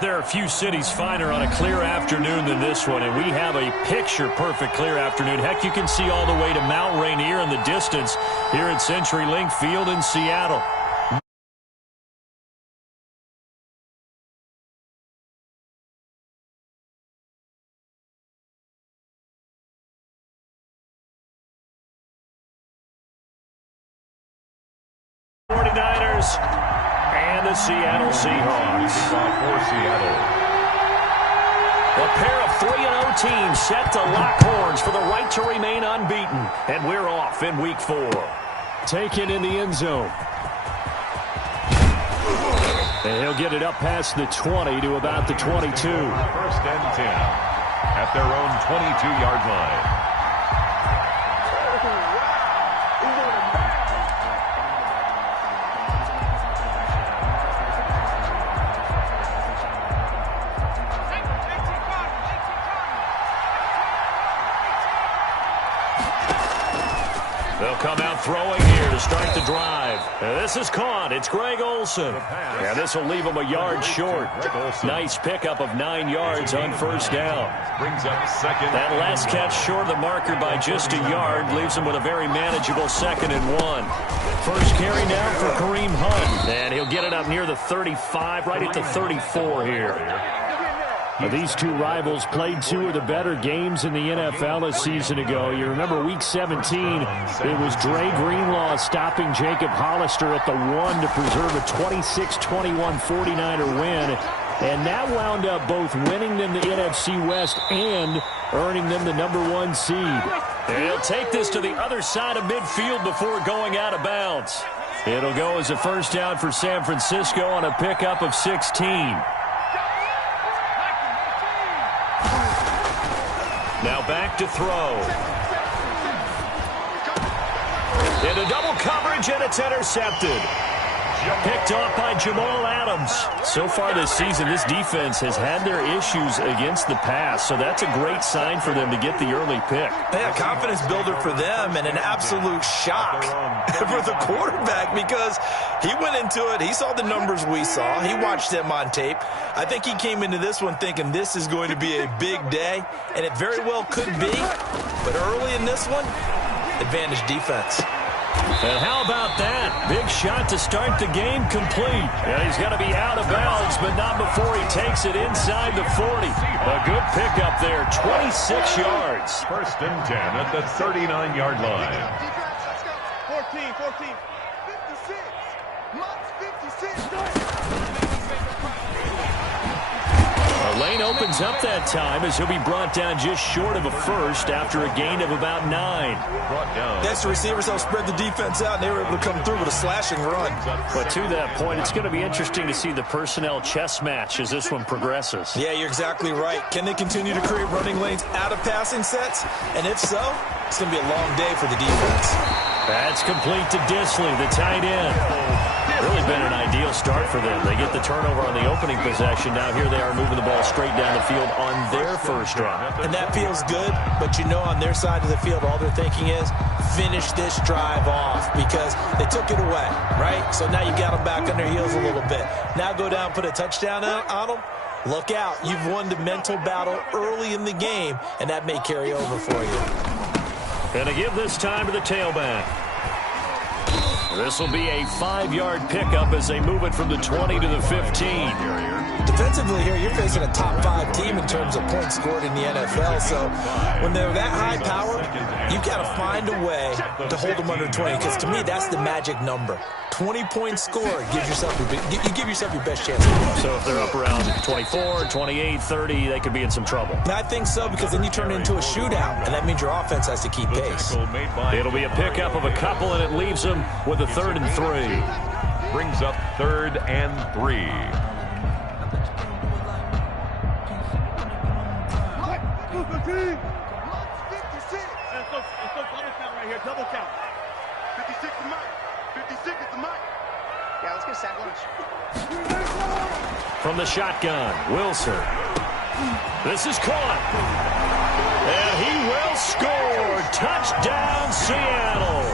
There are a few cities finer on a clear afternoon than this one, and we have a picture-perfect clear afternoon. Heck, you can see all the way to Mount Rainier in the distance here at CenturyLink Field in Seattle. And the Seattle Seahawks. For Seattle. A pair of 3-0 teams set to lock horns for the right to remain unbeaten. And we're off in Week 4. Taken in the end zone. And he'll get it up past the 20 to about the 22. 1st and 10 at their own 22-yard line. They'll come out throwing here to start the drive. And this is caught. It's Greg Olsen. And this will leave him a yard short. Nice pickup of 9 yards on first down. Brings up second. That last catch short of the marker by just a yard leaves him with a very manageable 2nd and 1. First carry now for Kareem Hunt. And he'll get it up near the 35, right at the 34 here. These two rivals played 2 of the better games in the NFL a season ago. You remember Week 17, it was Dre Greenlaw stopping Jacob Hollister at the 1 to preserve a 26-21 49er win. And that wound up both winning them the NFC West and earning them the #1 seed. And he'll take this to the other side of midfield before going out of bounds. It'll go as a first down for San Francisco on a pickup of 16. Now back to throw. Into double coverage, and it's intercepted. Picked off by Jamal Adams. So far this season, this defense has had their issues against the pass, so that's a great sign for them to get the early pick. Yeah, confidence builder for them and an absolute shock for the quarterback because he went into it. He saw the numbers we saw. He watched them on tape. I think he came into this one thinking this is going to be a big day, and it very well could be. But early in this one, advantage defense. And how about that? Big shot to start the game complete. And he's going to be out of bounds, but not before he takes it inside the 40. A good pickup there, 26 yards. 1st and 10 at the 39-yard line. 14, 56. Mott's 56. Lane opens up that time as he'll be brought down just short of a first after a gain of about 9. That's the receivers helped spread the defense out, and they were able to come through with a slashing run. But to that point, it's going to be interesting to see the personnel chess match as this one progresses. Yeah, you're exactly right. Can they continue to create running lanes out of passing sets? And if so, it's going to be a long day for the defense. That's complete to Disley, the tight end. Really been an ideal start for them. They get the turnover on the opening possession. Now here they are moving the ball straight down the field on their first drive. And that feels good, but you know on their side of the field, all they're thinking is finish this drive off because they took it away, right? So now you got them back on their heels a little bit. Now go down, put a touchdown on them. Look out. You've won the mental battle early in the game, and that may carry over for you. Going to give this time to the tailback. This will be a 5-yard pickup as they move it from the 20 to the 15. Defensively here, you're facing a top 5 team in terms of points scored in the NFL. So when they're that high power, you've got to find a way to hold them under 20. Because to me, that's the magic number. 20 points scored gives yourself you give yourself your best chance. So if they're up around 24, 28, 30, they could be in some trouble. And I think so because then you turn it into a shootout, and that means your offense has to keep pace. It'll be a pickup of a couple, and it leaves them with a 3rd and 3. Brings up 3rd and 3. Double count. 56 is Mike. 56 is the Mike. Yeah, let's get sack lunch. From the shotgun, Wilson. This is caught. And he will score. Touchdown, Seattle.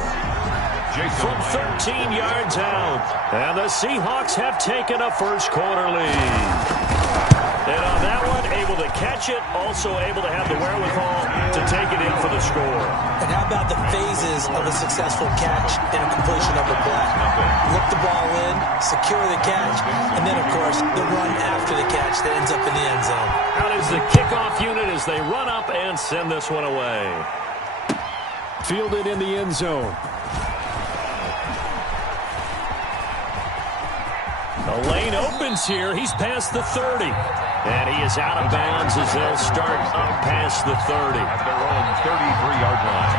From 13 yards out. And the Seahawks have taken a first quarter lead. And on that one, able to catch it, also able to have the wherewithal to take it in for the score. And how about the phases of a successful catch and a completion of a play? Look the ball in, secure the catch, and then, of course, the run after the catch that ends up in the end zone. Out is the kickoff unit as they run up and send this one away. Fielded in the end zone. The lane opens here. He's past the 30. And he is out of bounds as they'll start up past the 30. At their own 33-yard line.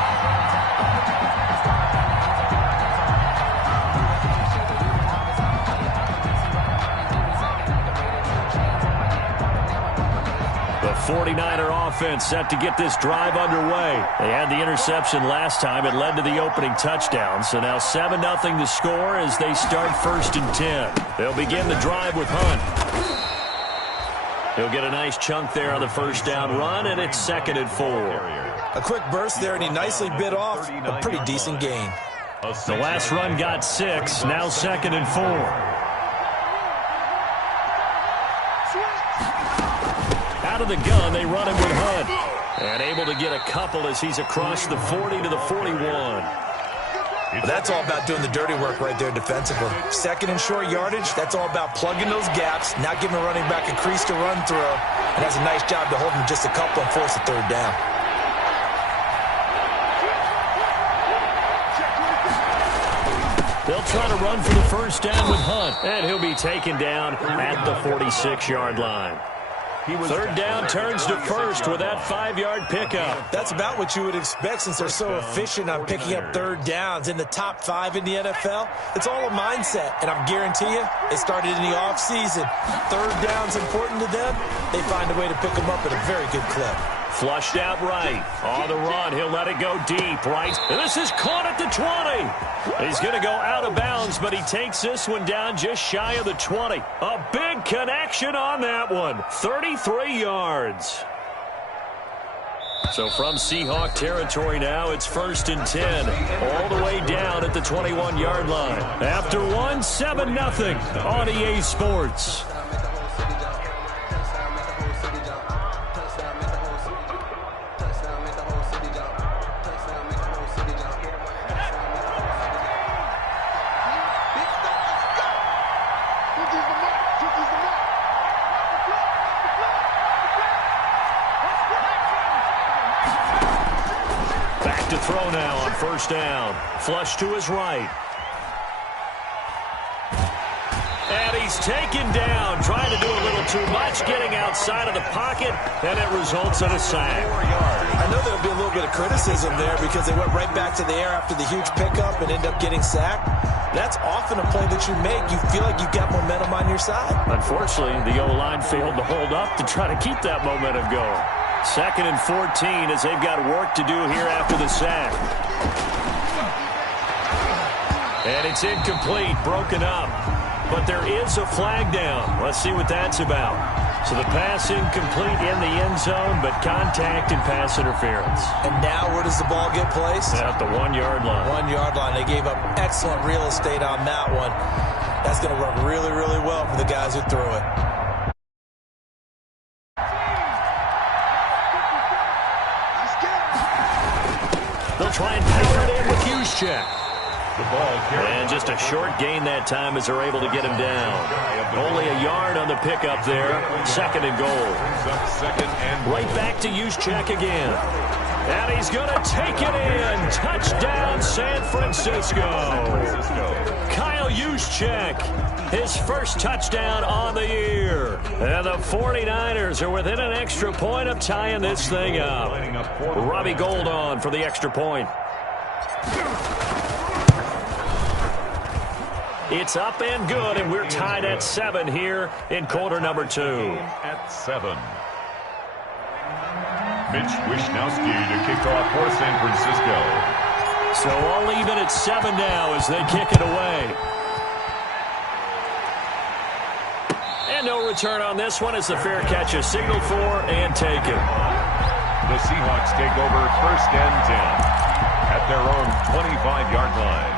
The 49er offense set to get this drive underway. They had the interception last time. It led to the opening touchdown. So now 7-0 to score as they start 1st and 10. They'll begin the drive with Hunt. He'll get a nice chunk there on the first down run, and it's 2nd and 4. A quick burst there, and he nicely bit off a pretty decent gain. The last run got 6, now 2nd and 4. Out of the gun, they run him with Hunt. And able to get a couple as he's across the 40 to the 41. That's all about doing the dirty work right there defensively. 2nd and short yardage, that's all about plugging those gaps, not giving a running back a crease to run through, and has a nice job to hold him just a couple and force a 3rd down. They'll try to run for the first down with Hunt, and he'll be taken down at the 46-yard line. 3rd down turns to 1st with that 5-yard pickup. That's about what you would expect since they're so efficient on picking up 3rd downs in the top 5 in the NFL. It's all a mindset, and I guarantee you, it started in the offseason. 3rd down's important to them. They find a way to pick them up at a very good clip. Flushed out right. On the run, he'll let it go deep right. And this is caught at the 20. He's going to go out of bounds, but he takes this one down just shy of the 20. A big connection on that one. 33 yards. So from Seahawk territory now, it's 1st and 10. All the way down at the 21-yard line. After one, 7-0 on EA Sports. To throw now on 1st down. Flush to his right. And he's taken down, trying to do a little too much, getting outside of the pocket, and it results in a sack. I know there'll be a little bit of criticism there because they went right back to the air after the huge pickup and end up getting sacked. That's often a play that you make. You feel like you've got momentum on your side. Unfortunately, the O-line failed to hold up to try to keep that momentum going. 2nd and 14 as they've got work to do here after the sack. And it's incomplete, broken up. But there is a flag down. Let's see what that's about. So the pass incomplete in the end zone, but contact and pass interference. And now where does the ball get placed? At the 1-yard line. 1-yard line. They gave up excellent real estate on that one. That's going to work really, really well for the guys who threw it. They'll try and power it in with Juszczyk. And just a short gain that time as they're able to get him down. Only a yard on the pickup there. 2nd and goal. Right back to Juszczyk again. And he's going to take it in. Touchdown, San Francisco. Kyle Juszczyk, his first touchdown on the year. And the 49ers are within an extra point of tying this thing up. Robbie Gould on for the extra point. It's up and good, and we're tied at 7 here in quarter number 2. At 7. Mitch Wishnowsky to kick off for San Francisco. So all even at 7 now as they kick it away. And no return on this one as the fair catch is signaled for and taken. The Seahawks take over 1st and 10 at their own 25-yard line.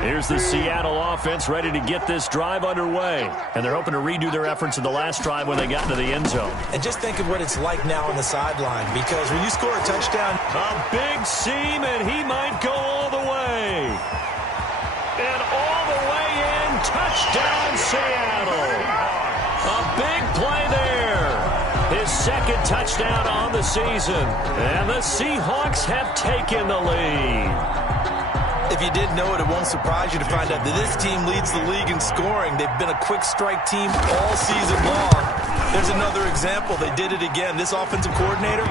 Here's the Seattle offense ready to get this drive underway. And they're hoping to redo their efforts in the last drive when they got into the end zone. And just think of what it's like now on the sideline, because when you score a touchdown, a big seam, and he might go all the way. And all the way in, touchdown Seattle. A big play there. His second touchdown on the season. And the Seahawks have taken the lead. If you didn't know it, it won't surprise you to find out that this team leads the league in scoring. They've been a quick strike team all season long. There's another example. They did it again. This offensive coordinator,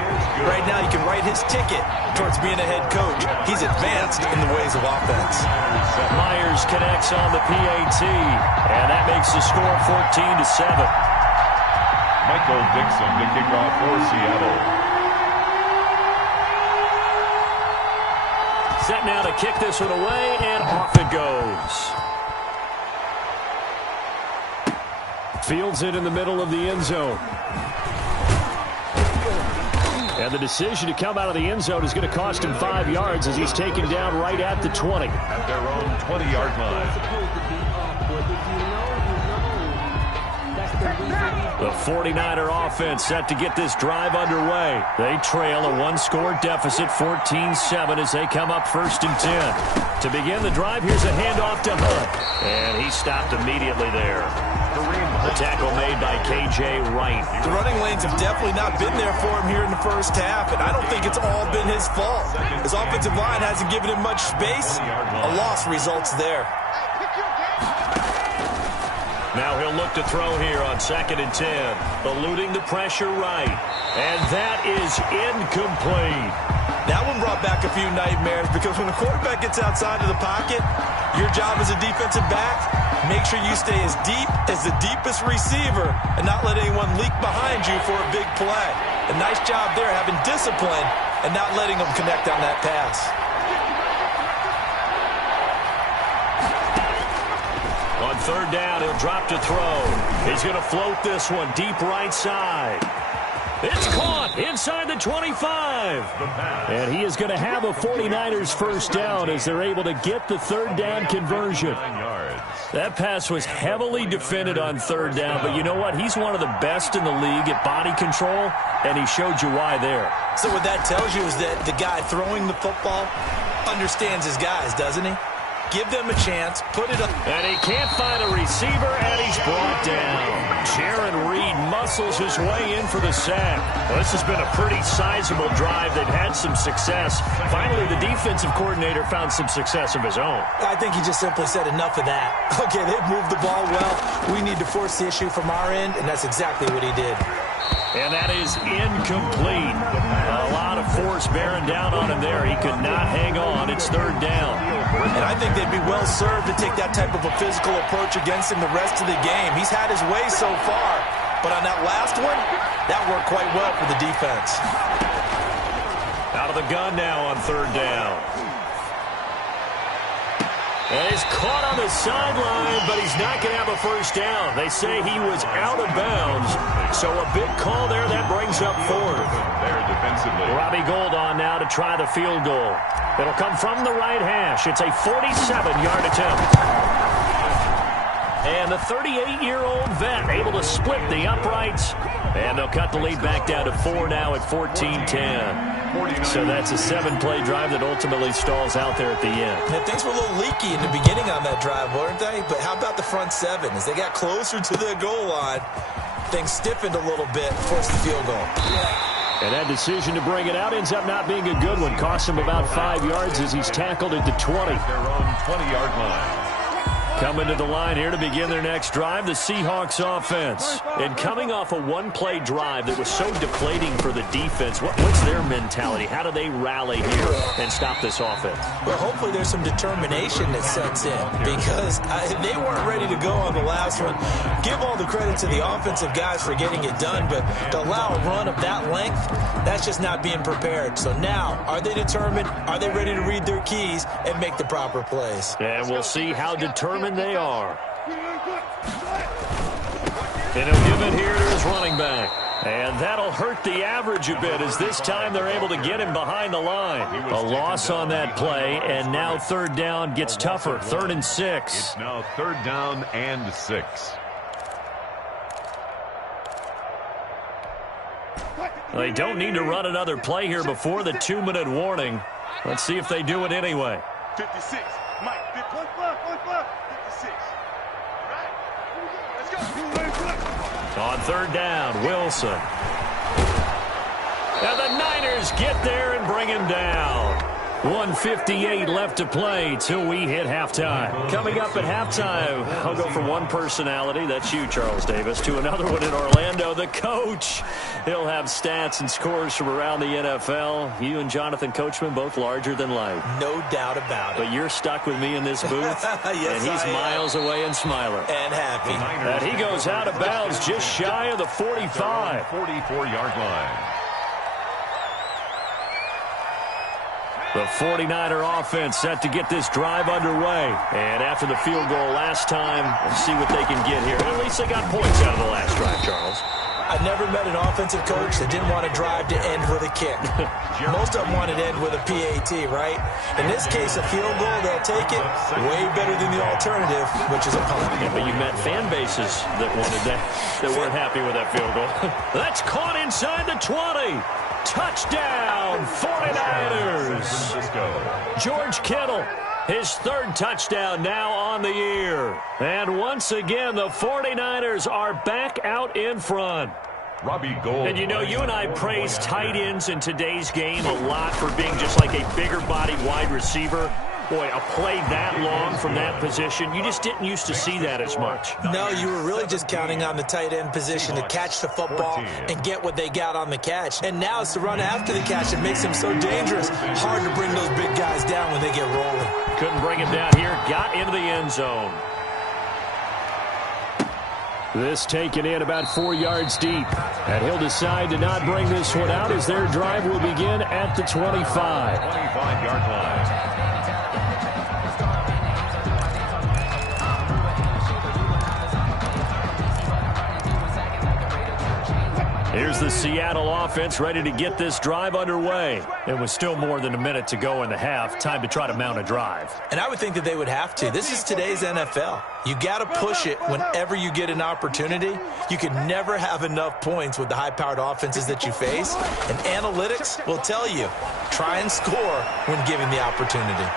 right now you can write his ticket towards being a head coach. He's advanced in the ways of offense. Myers connects on the PAT, and that makes the score 14-7. Michael Dixon to kick off for Seattle. Set now to kick this one away, and off it goes. Fields it in the middle of the end zone. And the decision to come out of the end zone is going to cost him 5 yards as he's taken down right at the 20. At their own 20-yard line. The 49er offense set to get this drive underway. They trail a one-score deficit, 14-7, as they come up 1st and 10. To begin the drive, here's a handoff to Hunt. And he stopped immediately there. The tackle made by K.J. Wright. The running lanes have definitely not been there for him here in the first half, and I don't think it's all been his fault. His offensive line hasn't given him much space. A loss results there. Now he'll look to throw here on 2nd and 10. Eluding the pressure right. And that is incomplete. That one brought back a few nightmares, because when the quarterback gets outside of the pocket, your job as a defensive back, make sure you stay as deep as the deepest receiver and not let anyone leak behind you for a big play. A nice job there, having discipline and not letting them connect on that pass. On 3rd down, he'll drop to throw. He's going to float this one deep right side. It's caught inside the 25. And he is going to have a 49ers first down as they're able to get the 3rd down conversion. That pass was heavily defended on 3rd down, but you know what? He's one of the best in the league at body control, and he showed you why there. So what that tells you is that the guy throwing the football understands his guys, doesn't he? Give them a chance, put it up. And he can't find a receiver, and he's brought down. Jaron Reed muscles his way in for the sack. Well, this has been a pretty sizable drive. They've had some success. Finally, the defensive coordinator found some success of his own. I think he just simply said enough of that. Okay, they've moved the ball well. We need to force the issue from our end, and that's exactly what he did. And that is incomplete. A lot of force bearing down on him there. He could not hang on. It's 3rd down. And I think they'd be well served to take that type of a physical approach against him the rest of the game. He's had his way so far, but on that last one, that worked quite well for the defense. Out of the gun now on 3rd down. And he's caught on the sideline, but he's not going to have a first down. They say he was out of bounds, so a big call there. That brings up 4th. There defensively. Robbie Gould on now to try the field goal. It'll come from the right hash. It's a 47-yard attempt. And the 38-year-old vet able to split the uprights. And they'll cut the lead back down to 4 now at 14-10. So that's a 7-play drive that ultimately stalls out there at the end. Now, things were a little leaky in the beginning on that drive, weren't they? But how about the front 7? As they got closer to the goal line, things stiffened a little bit, forced the field goal. And that decision to bring it out ends up not being a good one. Costs him about 5 yards as he's tackled at the 20. Their own 20-yard line. Coming to the line here to begin their next drive, the Seahawks offense. And coming off a one-play drive that was so deflating for the defense, what's their mentality? How do they rally here and stop this offense? Well, hopefully there's some determination that sets in, because they weren't ready to go on the last one. Give all the credit to the offensive guys for getting it done, but to allow a run of that length, that's just not being prepared. So now, are they determined? Are they ready to read their keys and make the proper plays? And we'll see how determined they are. And he'll give it here to his running back. And that'll hurt the average a bit as this time they're able to get him behind the line. A loss on that play, and now third down gets tougher. 3rd and 6. It's now 3rd down and 6. They don't need to run another play here before the 2-minute warning. Let's see if they do it anyway. 56. Mike, 56. Right. Let's go. On 3rd down, Wilson. And the Niners get there and bring him down. 1:58 left to play till we hit halftime. Coming up at halftime, I'll go from one personality, that's you, Charles Davis, to another one in Orlando, the coach. He'll have stats and scores from around the NFL. You and Jonathan Coachman, both larger than life. No doubt about it. But you're stuck with me in this booth, yes, and he's miles away and smiling. And happy. And he goes out of bounds just shy of the 45. 44-yard line. The 49er offense set to get this drive underway. And after the field goal last time, let's see what they can get here. At least they got points out of the last drive, Charles. I never met an offensive coach that didn't want a drive to end with a kick. Most of them wanted to end with a PAT, right? In this case, a field goal, they'll take it. Way better than the alternative, which is a punt. Yeah, but you met fan bases that wanted that weren't happy with that field goal. That's caught inside the 20. Touchdown, 49ers. George Kittle, his 3rd touchdown now on the year. And once again, the 49ers are back out in front. Robbie Gould. And you know, you and I praise tight ends in today's game a lot for being just like a bigger body wide receiver. Boy, a play that long from that position, you just didn't used to see that as much. No, you were really just counting on the tight end position to catch the football and get what they got on the catch. And now it's the run after the catch that makes him so dangerous. Hard to bring those big guys down when they get rolling. Couldn't bring him down here. Got into the end zone. This taken in about 4 yards deep. And he'll decide to not bring this one out as their drive will begin at the 25. 25-yard line. Here's the Seattle offense ready to get this drive underway. It was still more than a minute to go in the half. Time to try to mount a drive. And I would think that they would have to. This is today's NFL. You got to push it whenever you get an opportunity. You can never have enough points with the high-powered offenses that you face. And analytics will tell you, try and score when given the opportunity.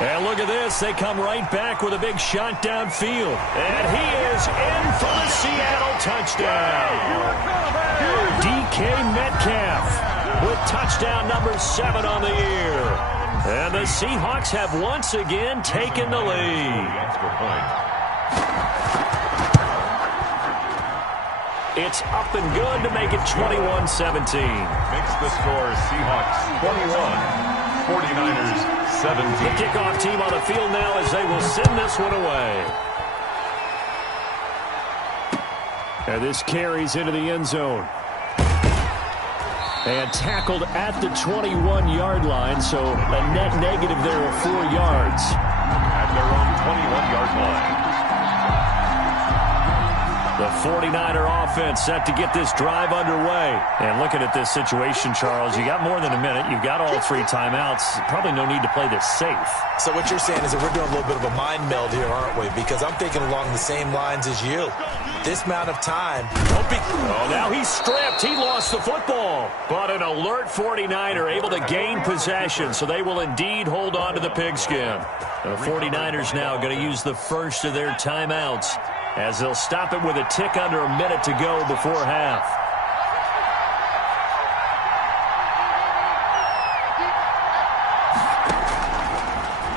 And look at this. They come right back with a big shot downfield. And he is in for the Seattle touchdown. DK Metcalf with touchdown number 7 on the year. And the Seahawks have once again taken the lead. It's up and good to make it 21-17. Makes the score Seahawks 21. 49ers 17. The kickoff team on the field now as they will send this one away. And this carries into the end zone. And tackled at the 21-yard line, so a net negative there of 4 yards. At their own 21-yard line. The 49er offense set to get this drive underway. And looking at this situation, Charles, you got more than a minute. You've got all 3 timeouts. Probably no need to play this safe. So what you're saying is that we're doing a little bit of a mind meld here, aren't we? Because I'm thinking along the same lines as you. This amount of time. Don't be... Oh, now he's stripped. He lost the football. But an alert 49er able to gain possession, so they will indeed hold on to the pigskin. The 49ers now going to use the first of their timeouts, as they'll stop it with a tick under a minute to go before half.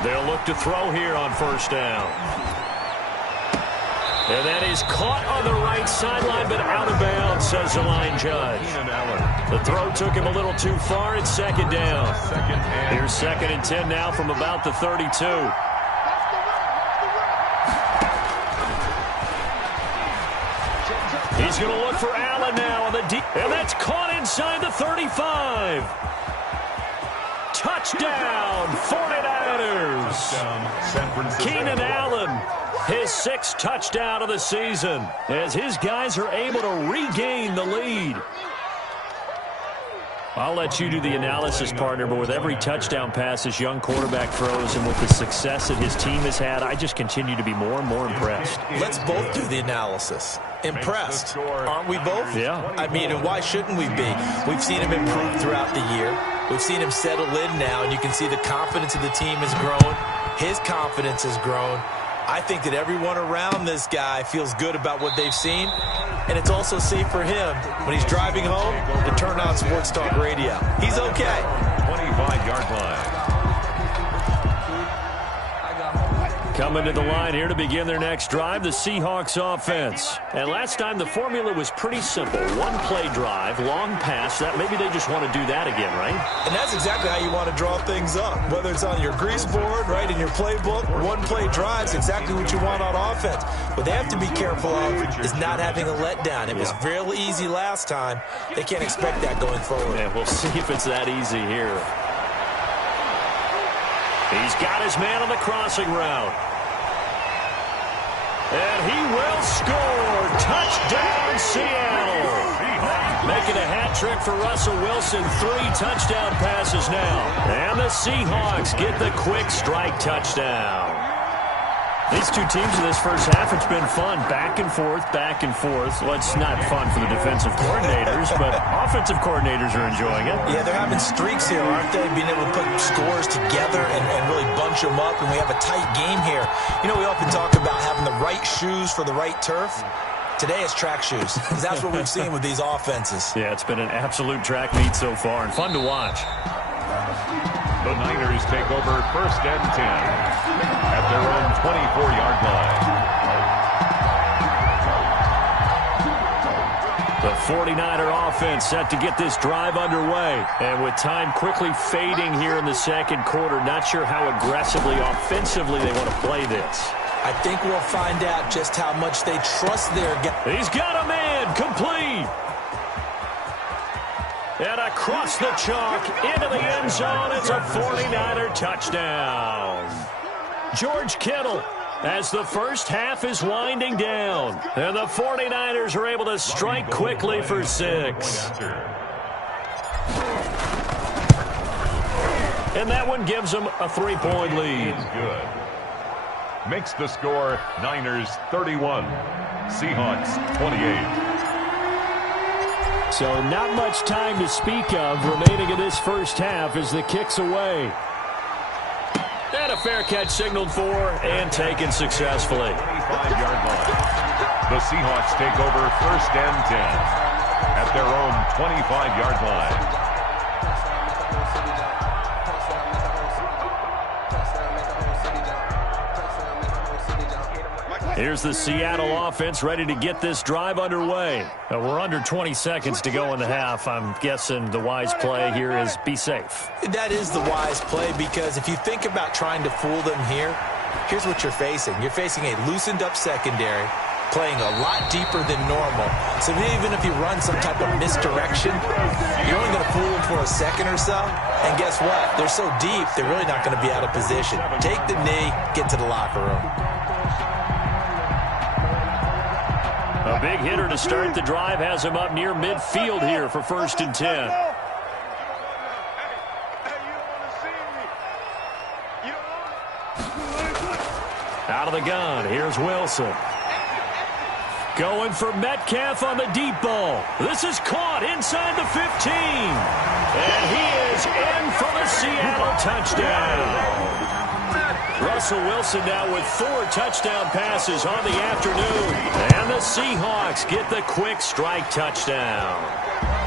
They'll look to throw here on first down. And that is caught on the right sideline, but out of bounds, says the line judge. The throw took him a little too far. It's second down. Here's 2nd and 10 now from about the 32. He's going to look for Allen now on the deep. And that's caught inside the 35. Touchdown, 49ers. Keenan Allen His 6th touchdown of the season as his guys are able to regain the lead. I'll let you do the analysis, partner, but with every touchdown pass this young quarterback throws and with the success that his team has had, I just continue to be more and more impressed. Let's both do the analysis. Impressed. Aren't we both? Yeah. I mean, and why shouldn't we be? We've seen him improve throughout the year. We've seen him settle in now, and you can see the confidence of the team has grown. His confidence has grown. I think that everyone around this guy feels good about what they've seen, and it's also safe for him when he's driving home to turn on Sports Talk Radio. He's okay. 25-yard line. Coming to the line here to begin their next drive, the Seahawks offense. And last time the formula was pretty simple. One-play drive, long pass. That maybe they just want to do that again, right? And that's exactly how you want to draw things up. Whether it's on your grease board, right, in your playbook, one-play drives, exactly what you want on offense. What they have to be careful of is not having a letdown. It was fairly easy last time. They can't expect that going forward. Yeah, we'll see if it's that easy here. He's got his man on the crossing route. And he will score. Touchdown, Seattle. Making a hat trick for Russell Wilson. 3 touchdown passes now. And the Seahawks get the quick strike touchdown. These two teams in this first half, it's been fun. Back and forth, back and forth. Well, it's not fun for the defensive coordinators, but offensive coordinators are enjoying it. Yeah, they're having streaks here, aren't they? Being able to put scores together and really bunch them up, and we have a tight game here. You know, we often talk about having the right shoes for the right turf. Today it's track shoes, because that's what we've seen with these offenses. Yeah, it's been an absolute track meet so far, and fun to watch. The Niners take over 1st and 10 at their own 24-yard line. The 49er offense set to get this drive underway. And with time quickly fading here in the second quarter, not sure how aggressively, offensively they want to play this. I think we'll find out just how much they trust their guy. He's got a man, complete. And across the chalk, into the end zone, it's a 49er touchdown. George Kittle, as the first half is winding down. And the 49ers are able to strike quickly for 6. And that one gives them a 3-point lead. Good. Makes the score Niners 31, Seahawks 28. So not much time to speak of remaining in this first half as the kick's away. And a fair catch signaled for and taken successfully. 25-yard line. The Seahawks take over 1st and 10 at their own 25-yard line. Here's the Seattle offense ready to get this drive underway. We're under 20 seconds to go in the half. I'm guessing the wise play here is be safe. That is the wise play, because if you think about trying to fool them here, here's what you're facing. You're facing a loosened up secondary, playing a lot deeper than normal. So even if you run some type of misdirection, you're only going to fool them for a second or so. And guess what? They're so deep, they're really not going to be out of position. Take the knee, get to the locker room. A big hitter to start the drive has him up near midfield here for 1st and 10. Out of the gun, here's Wilson. Going for Metcalf on the deep ball. This is caught inside the 15. And he is in for the Seattle touchdown. Russell Wilson now with 4 touchdown passes on the afternoon. And the Seahawks get the quick strike touchdown.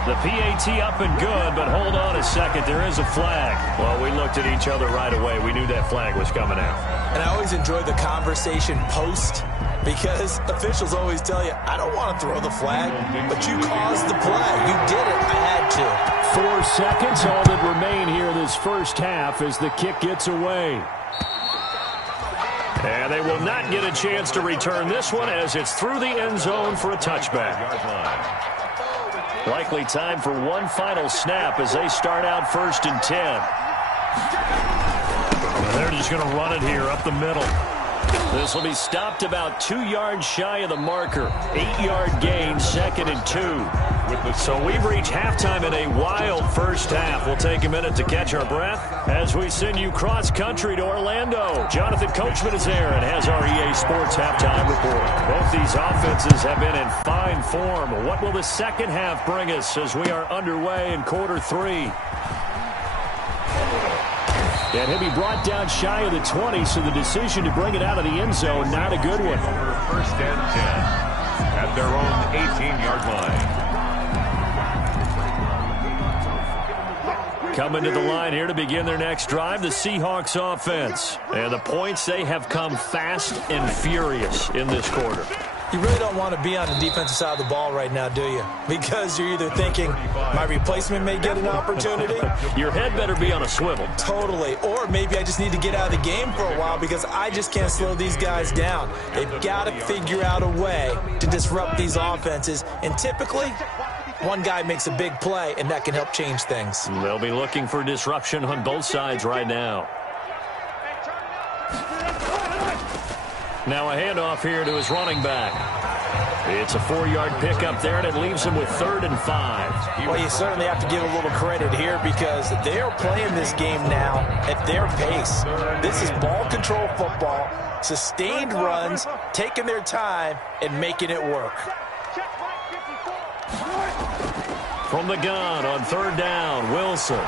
The PAT up and good, but hold on a second. There is a flag. Well, we looked at each other right away. We knew that flag was coming out. And I always enjoy the conversation post, because officials always tell you, I don't want to throw the flag, but you caused the play. You did it. I had to. 4 seconds, all that remain here this first half as the kick gets away. And they will not get a chance to return this one as it's through the end zone for a touchback. Likely time for one final snap as they start out 1st and 10. And they're just going to run it here up the middle. This will be stopped about 2 yards shy of the marker. 8-yard gain, 2nd and 2. So we've reached halftime in a wild first half. We'll take a minute to catch our breath as we send you cross-country to Orlando. Jonathan Coachman is there and has our EA Sports halftime report. Both these offenses have been in fine form. What will the second half bring us as we are underway in quarter 3? And he'll be brought down shy of the 20, so the decision to bring it out of the end zone, not a good one. First and 10 at their own 18-yard line. Coming to the line here to begin their next drive, the Seahawks offense. And the points, they have come fast and furious in this quarter. You really don't want to be on the defensive side of the ball right now, do you? Because you're either thinking, my replacement may get an opportunity. Your head better be on a swivel. Totally. Or maybe I just need to get out of the game for a while because I just can't slow these guys down. They've got to figure out a way to disrupt these offenses. And typically, one guy makes a big play, and that can help change things. They'll be looking for disruption on both sides right now. Now a handoff here to his running back. It's a 4-yard pickup there, and it leaves him with 3rd and 5. Well, you certainly have to give a little credit here because they're playing this game now at their pace. This is ball control football, sustained runs, taking their time, and making it work. From the gun on 3rd down, Wilson.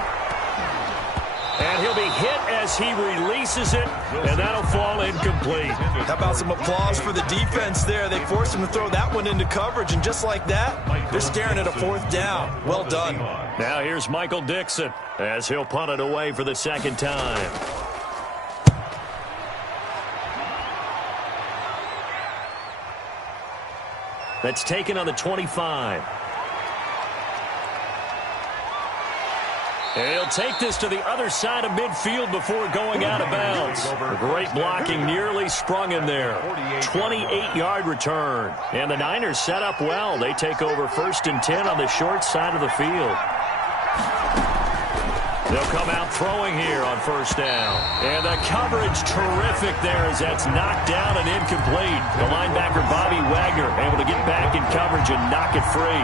And he'll be hit as he releases it, and that'll fall incomplete. How about some applause for the defense there? They forced him to throw that one into coverage, and just like that, they're staring at a 4th down. Well done. Now here's Michael Dixon as he'll punt it away for the 2nd time. That's taken on the 25. And he'll take this to the other side of midfield before going out of bounds. Great blocking, nearly sprung in there. 28-yard return. And the Niners set up well. They take over 1st and 10 on the short side of the field. They'll come out throwing here on 1st down. And the coverage terrific there as that's knocked down and incomplete. The linebacker Bobby Wagner able to get back in coverage and knock it free.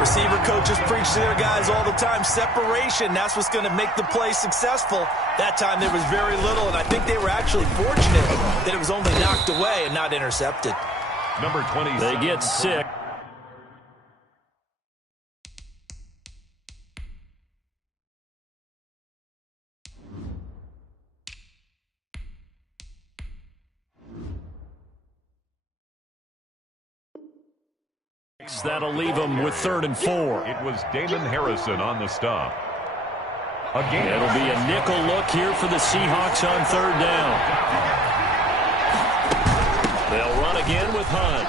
Receiver coaches preach to their guys all the time. Separation, that's what's going to make the play successful. That time there was very little, and I think they were actually fortunate that it was only knocked away and not intercepted. Number 20. They get 6. That'll leave him with 3rd and 4. It was Damon Harrison on the stop. Again, it'll be a nickel look here for the Seahawks on 3rd down. They'll run again with Hunt.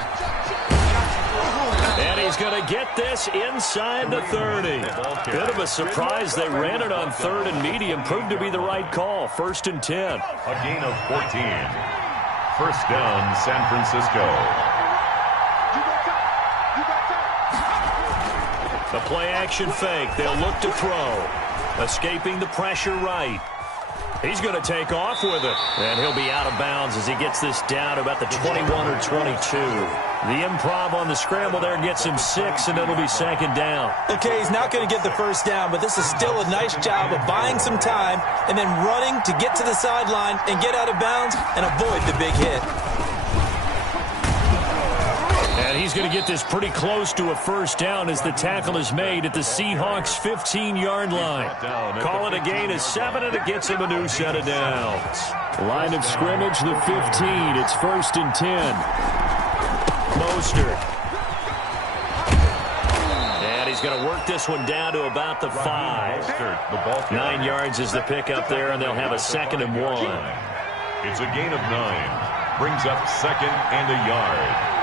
And he's going to get this inside the 30. Bit of a surprise. They ran it on 3rd and medium. Proved to be the right call. 1st and 10. A gain of 14. 1st down, San Francisco. The play-action fake. They'll look to throw. Escaping the pressure right. He's going to take off with it. And he'll be out of bounds as he gets this down about the 21 or 22. The improv on the scramble there gets him 6, and it'll be 2nd down. Okay, he's not going to get the 1st down, but this is still a nice job of buying some time and then running to get to the sideline and get out of bounds and avoid the big hit. And he's going to get this pretty close to a 1st down as the tackle is made at the Seahawks' 15-yard line. Call it a gain of 7, and it gets him a new set of downs. Line of scrimmage, the 15. It's 1st and 10. Mostert. And he's going to work this one down to about the 5. 9 yards is the pickup there, and they'll have a 2nd and 1. It's a gain of 9. Brings up 2nd and a yard.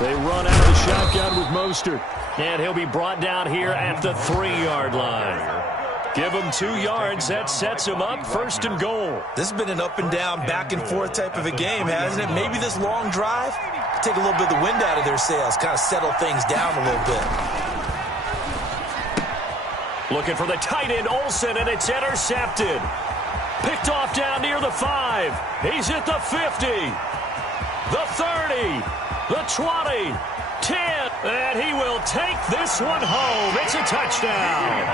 They run out of the shotgun with Mostert. And he'll be brought down here at the 3-yard line. Give him 2 yards. That sets him up 1st and goal. This has been an up and down, back and forth type of a game, hasn't it? Maybe this long drive take a little bit of the wind out of their sails, kind of settle things down a little bit. Looking for the tight end, Olsen, and it's intercepted. Picked off down near the 5. He's at the 50. The 30. The 20. 10. And he will take this one home. It's a touchdown.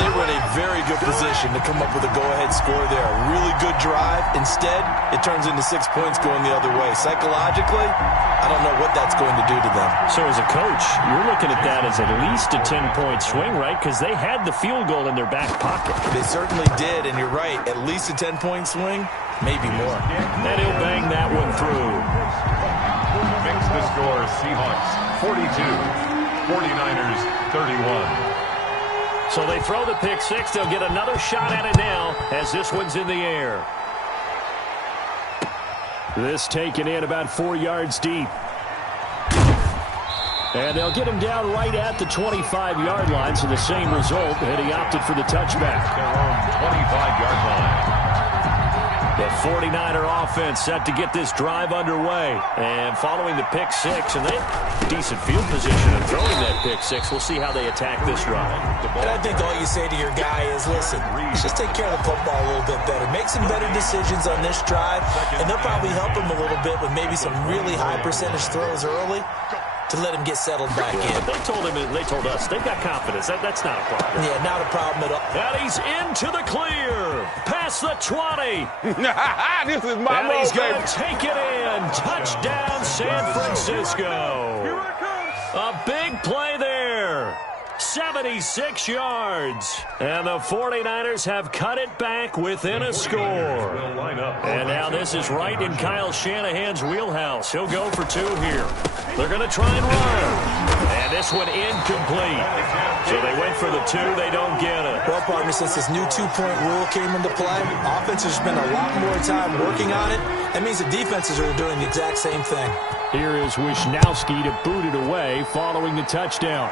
They were in a very good position to come up with a go-ahead score there. A really good drive. Instead, it turns into 6 points going the other way. Psychologically, I don't know what that's going to do to them. So as a coach, you're looking at that as at least a 10-point swing, right? Because they had the field goal in their back pocket. They certainly did, and you're right. At least a 10-point swing, maybe more. And he'll bang that one through. Makes the score Seahawks 42, 49ers 31. So they throw the pick six. They'll get another shot at it now as this one's in the air. This taken in about 4 yards deep. And they'll get him down right at the 25-yard line, so the same result, and he opted for the touchback. Their own 25-yard line. The 49er offense set to get this drive underway. And following the pick six, and they have decent field position in throwing that pick six. We'll see how they attack this run. And I think all you say to your guy is, listen, just take care of the football a little bit better. Make some better decisions on this drive, and they'll probably help him a little bit with maybe some really high percentage throws early to let him get settled back in. They told him, they told us, they've got confidence. That's not a problem. Yeah, not a problem at all. And he's into the clear. Past the 20. This is my And he's going to take it in. Touchdown, San Francisco. A big play there. 76 yards. And the 49ers have cut it back within a score. And now this is right in Kyle Shanahan's wheelhouse. He'll go for 2 here. They're going to try and run. And this one incomplete. So they went for the 2. They don't get it. Well, partner, since this new 2-point rule came into play, offense has spent a lot more time working on it. That means the defenses are doing the exact same thing. Here is Wisnowski to boot it away following the touchdown.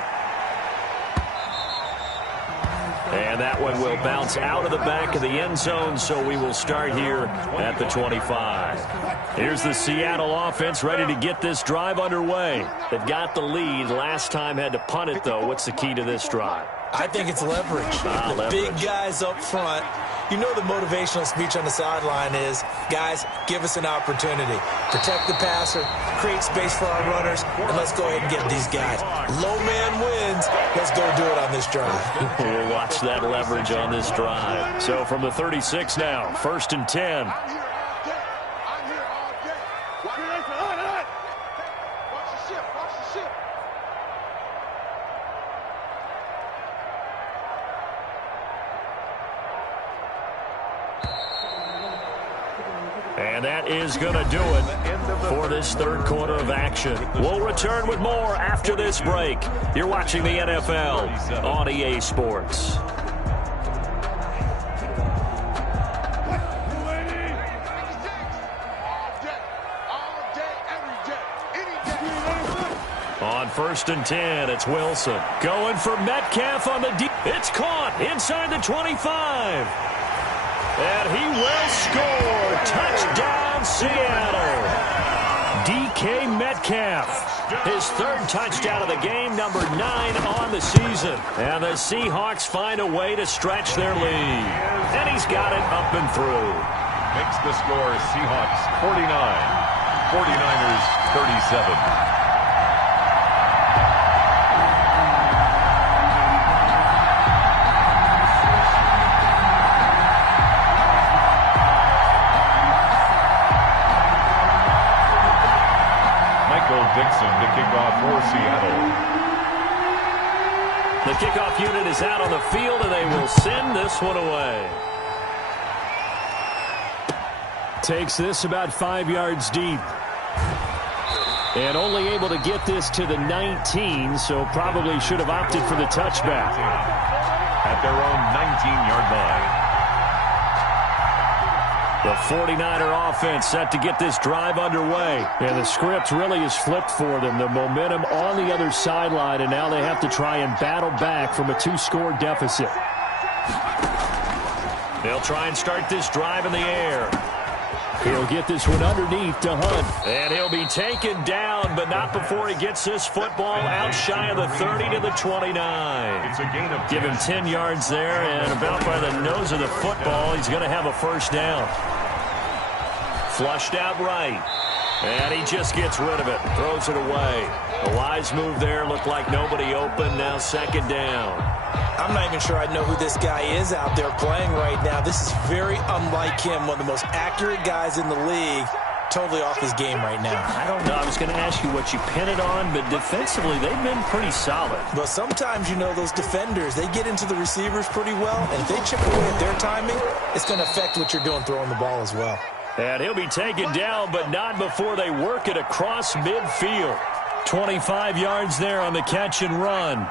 And that one will bounce out of the back of the end zone, so we will start here at the 25. Here's the Seattle offense ready to get this drive underway. They've got the lead. Last time had to punt it, though. What's the key to this drive? I think it's leverage. The big guys up front. You know the motivational speech on the sideline is, guys, give us an opportunity. Protect the passer, create space for our runners, and let's go ahead and get these guys. Low man wins. Let's go do it on this drive. We'll watch that leverage on this drive. So from the 36 now, 1st and 10. And that is going to do it for this third quarter of action. We'll return with more after this break. You're watching the NFL on EA Sports. On 1st and 10, it's Wilson. Going for Metcalf on the deep. It's caught inside the 25. And he will score. Touchdown, Seattle. DK Metcalf. His 3rd touchdown of the game, number 9 on the season. And the Seahawks find a way to stretch their lead. And he's got it up and through. Makes the score Seahawks 49, 49ers 37. Dixon to kick off for Seattle. The kickoff unit is out on the field, and they will send this one away. Takes this about 5 yards deep. And only able to get this to the 19, so probably should have opted for the touchback. At their own 19-yard line. The 49er offense set to get this drive underway. And the script really is flipped for them. The momentum on the other sideline, and now they have to try and battle back from a 2-score deficit. They'll try and start this drive in the air. He'll get this one underneath to Hunt. And he'll be taken down, but not before he gets this football out shy of the 30 to the 29. It's a gain of Give him 10 yards there, and about by the nose of the football, he's going to have a first down. Flushed out right. And he just gets rid of it, throws it away. A wise move there, looked like nobody open, now second down. I'm not even sure I know who this guy is out there playing right now. This is very unlike him, one of the most accurate guys in the league. Totally off his game right now. I don't know. I was going to ask you what you pin it on, but defensively, they've been pretty solid. But sometimes, you know, those defenders, they get into the receivers pretty well, and if they chip away at their timing, it's going to affect what you're doing throwing the ball as well. And he'll be taken down, but not before they work it across midfield. 25 yards there on the catch and run.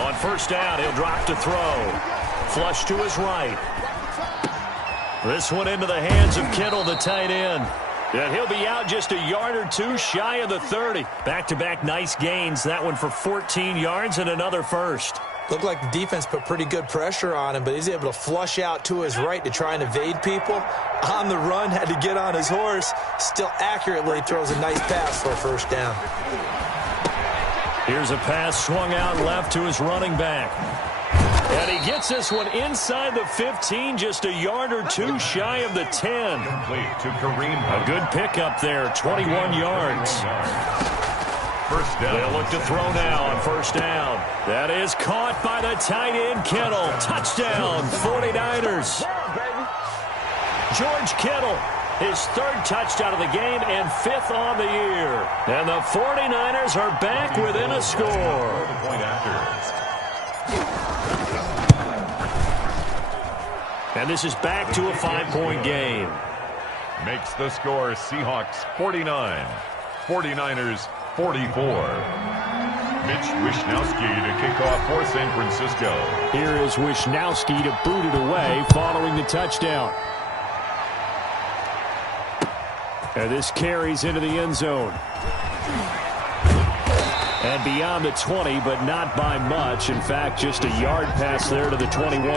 On first down, he'll drop to throw. Flush to his right. This one into the hands of Kittle, the tight end. And he'll be out just a yard or two shy of the 30. Back-to-back nice gains. That one for 14 yards and another first. Looked like the defense put pretty good pressure on him, but he's able to flush out to his right to try and evade people. On the run, had to get on his horse. Still accurately throws a nice pass for a first down. Here's a pass swung out left to his running back. And he gets this one inside the 15, just a yard or two shy of the 10. complete to Kareem Hunt. A good pickup there, 21 yards. First down. They'll look to throw now on first down. That is caught by the tight end, Kittle. Touchdown, 49ers. George Kittle, his third touchdown of the game and fifth on the year. And the 49ers are back within a score. The point after. And this is back to a 5-point game. Makes the score Seahawks 49, 49ers 44. Mitch Wishnowsky to kick off for San Francisco. Here is Wishnowsky to boot it away following the touchdown. And this carries into the end zone. And beyond the 20, but not by much. In fact, just a yard pass there to the 21.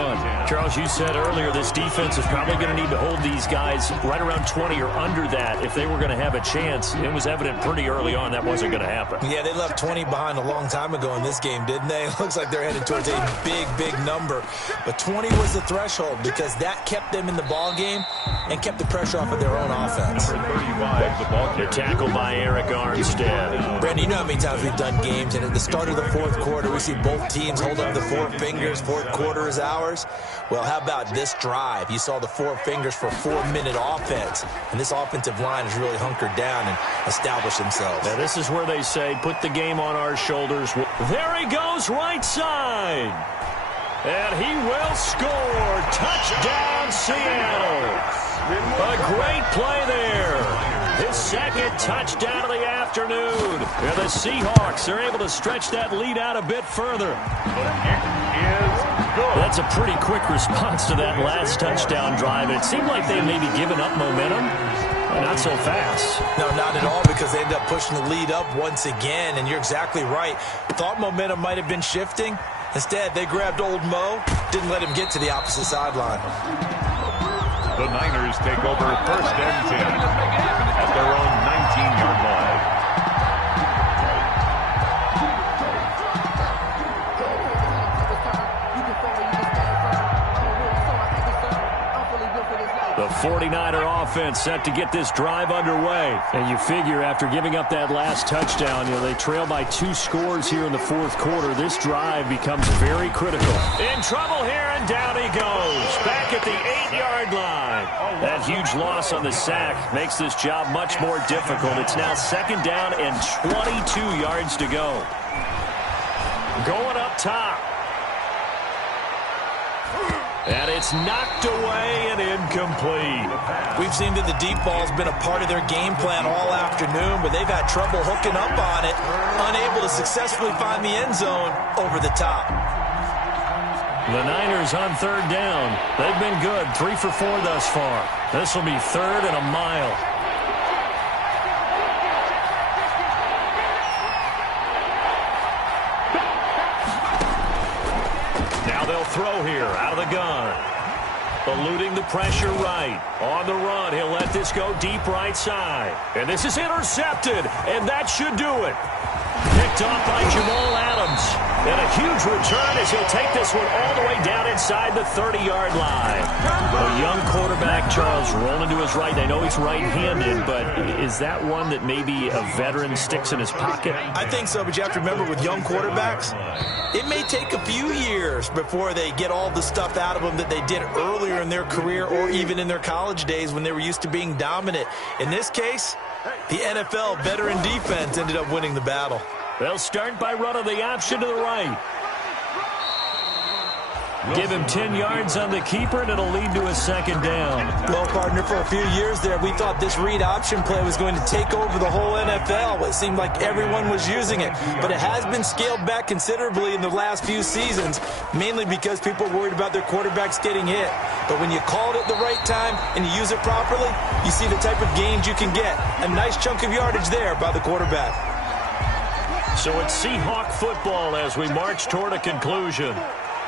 Charles, you said earlier this defense is probably going to need to hold these guys right around 20 or under that if they were going to have a chance. It was evident pretty early on that wasn't going to happen. Yeah, they left 20 behind a long time ago in this game, didn't they? It looks like they're headed towards a big, big number. But 20 was the threshold because that kept them in the ball game and kept the pressure off of their own offense. Number 35, the ball They're carrier. tackled by Eric Armstead. Brandon, you know how many times we've done games, and at the start of the fourth quarter, we see both teams hold up the four fingers. Fourth quarter is ours. Well, how about this drive? You saw the four fingers for a 4-minute offense, and this offensive line has really hunkered down and established themselves. Now, this is where they say, put the game on our shoulders. There he goes, right side. And he will score. Touchdown, Seattle. A great play there. His second touchdown of the afternoon. And the Seahawks are able to stretch that lead out a bit further. The kick is good. That's a pretty quick response to that last touchdown drive. It seemed like they may be giving up momentum. Not so fast. No, not at all, because they ended up pushing the lead up once again, and you're exactly right. Thought momentum might have been shifting. Instead, they grabbed old Mo, didn't let him get to the opposite sideline. The Niners take over first and 10 at their own 19-yard line. The 49er offense set to get this drive underway. And you figure after giving up that last touchdown, they trail by 2 scores here in the fourth quarter. This drive becomes very critical. In trouble here, and down he goes. Back at the 8-yard line. That huge loss on the sack makes this job much more difficult. It's now second down and 22 yards to go. Going up top. And it's knocked away and incomplete. We've seen that the deep ball's been a part of their game plan all afternoon, but they've had trouble hooking up on it, unable to successfully find the end zone over the top. The Niners on third down. They've been good, 3 for 4 thus far. This will be third and a mile. Now they'll throw here out of the gun. Eluding the pressure right. On the run, he'll let this go deep right side. And this is intercepted, and that should do it. Picked off by Jamal Adams. And a huge return as he'll take this one all the way down inside the 30-yard line. A young quarterback, Charles, rolling to his right. I know he's right-handed, but is that one that maybe a veteran sticks in his pocket? I think so, but you have to remember with young quarterbacks, it may take a few years before they get all the stuff out of them that they did earlier in their career or even in their college days when they were used to being dominant. In this case, the NFL veteran defense ended up winning the battle. They'll start by running the option to the right. Give him 10 yards on the keeper, and it'll lead to a second down. Well, partner, for a few years there, we thought this read option play was going to take over the whole NFL. It seemed like everyone was using it, but it has been scaled back considerably in the last few seasons, mainly because people are worried about their quarterbacks getting hit. But when you call it at the right time and you use it properly, you see the type of gains you can get. A nice chunk of yardage there by the quarterback. So it's Seahawk football as we march toward a conclusion.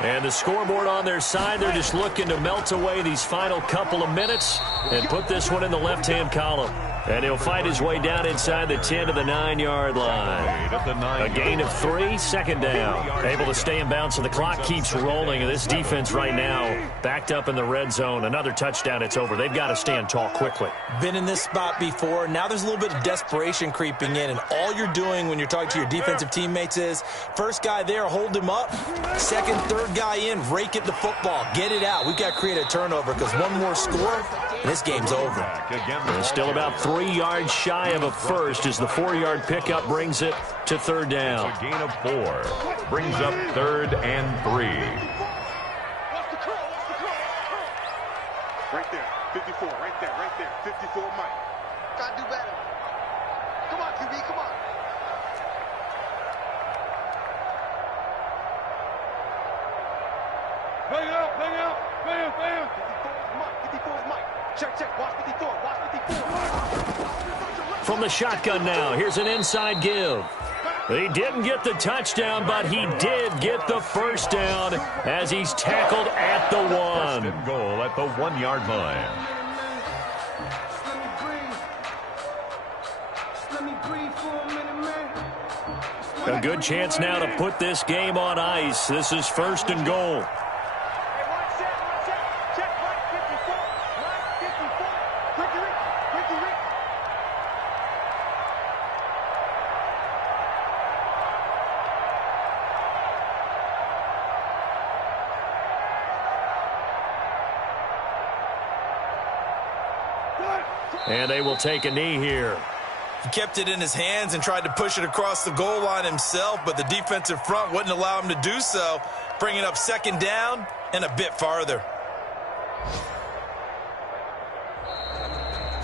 And the scoreboard on their side, they're just looking to melt away these final couple of minutes and put this one in the left-hand column. And he'll fight his way down inside the 10 to the 9-yard line. A gain of 3, second down. Able to stay in bounds, so the clock keeps rolling. And this defense right now backed up in the red zone. Another touchdown, it's over. They've got to stand tall quickly. Been in this spot before. Now there's a little bit of desperation creeping in. And all you're doing when you're talking to your defensive teammates is, first guy there, hold him up. Second, third guy in, rake at the football. Get it out. We've got to create a turnover because one more score, and this game's over. And still about 3 yards shy of a first as the 4-yard pickup brings it to third down. A gain of 4 brings up 3rd and 3. Right there, 54, right there, 54, Mike. Gotta do better. Come on, QB, come on. Bang out, bang out, bam, bam. 54 is Mike. Check, watch 54, watch 54. From the shotgun now, here's an inside give. He didn't get the touchdown, but he did get the first down as he's tackled at the 1. First and goal at the 1-yard line. A good chance now to put this game on ice. This is first and goal. And they will take a knee here. He kept it in his hands and tried to push it across the goal line himself, but the defensive front wouldn't allow him to do so, bringing up second down and a bit farther.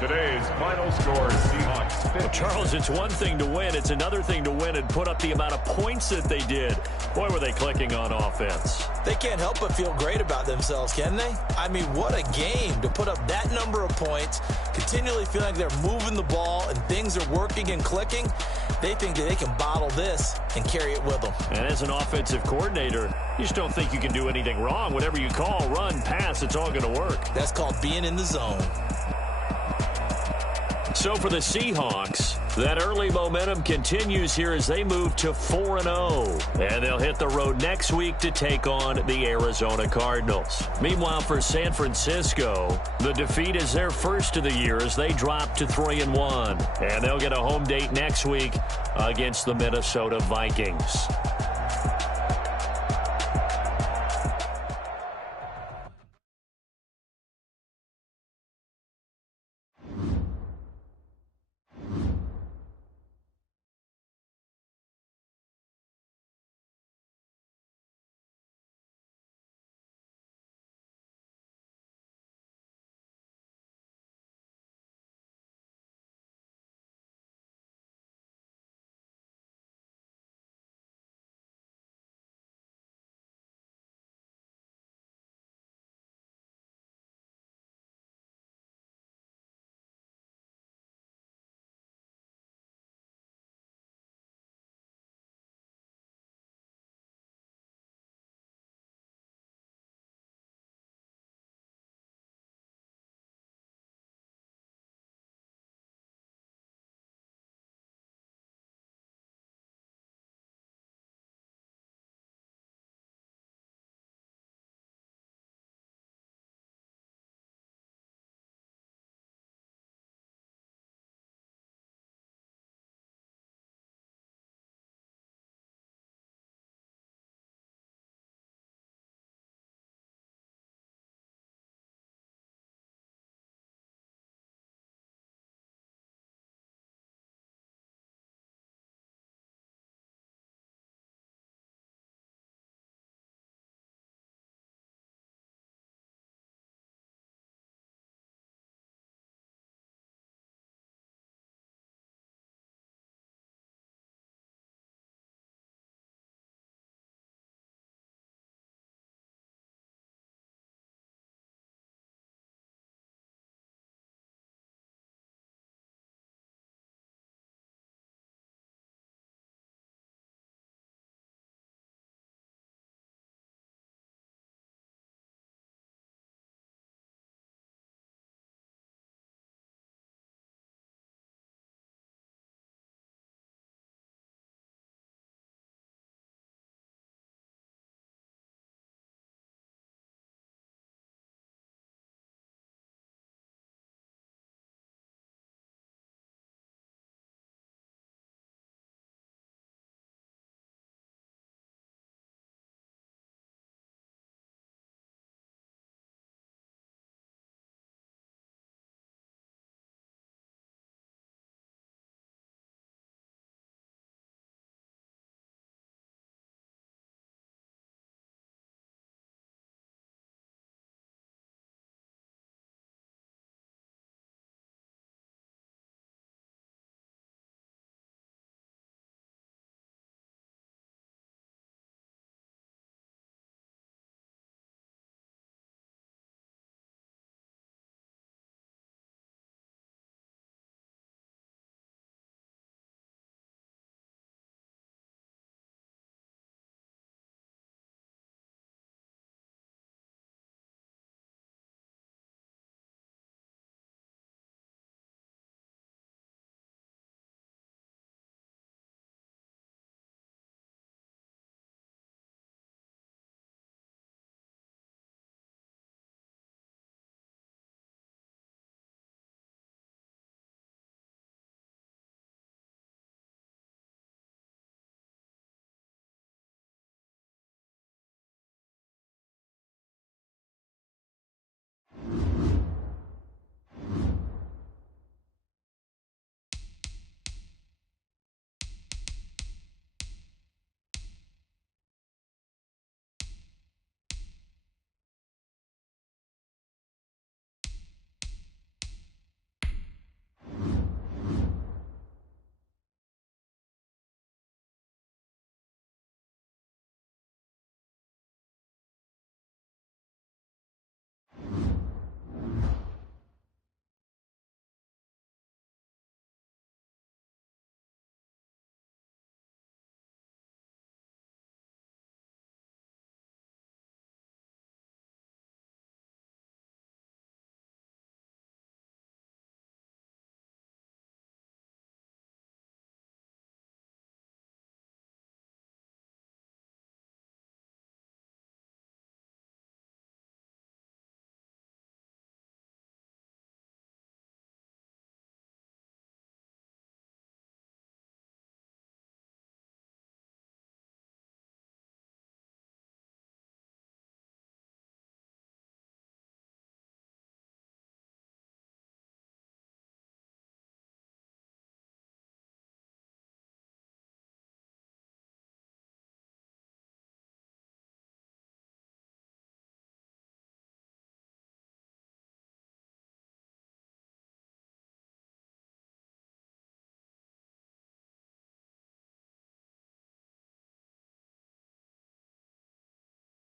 Today's final score, Seahawks 50. Well, Charles, it's one thing to win. It's another thing to win and put up the amount of points that they did. Boy, were they clicking on offense. They can't help but feel great about themselves, can they? I mean, what a game to put up that number of points, continually feel like they're moving the ball and things are working and clicking. They think that they can bottle this and carry it with them. And as an offensive coordinator, you just don't think you can do anything wrong. Whatever you call, run, pass, it's all going to work. That's called being in the zone. So for the Seahawks, that early momentum continues here as they move to 4-0. And they'll hit the road next week to take on the Arizona Cardinals. Meanwhile, for San Francisco, the defeat is their first of the year as they drop to 3-1. And they'll get a home date next week against the Minnesota Vikings.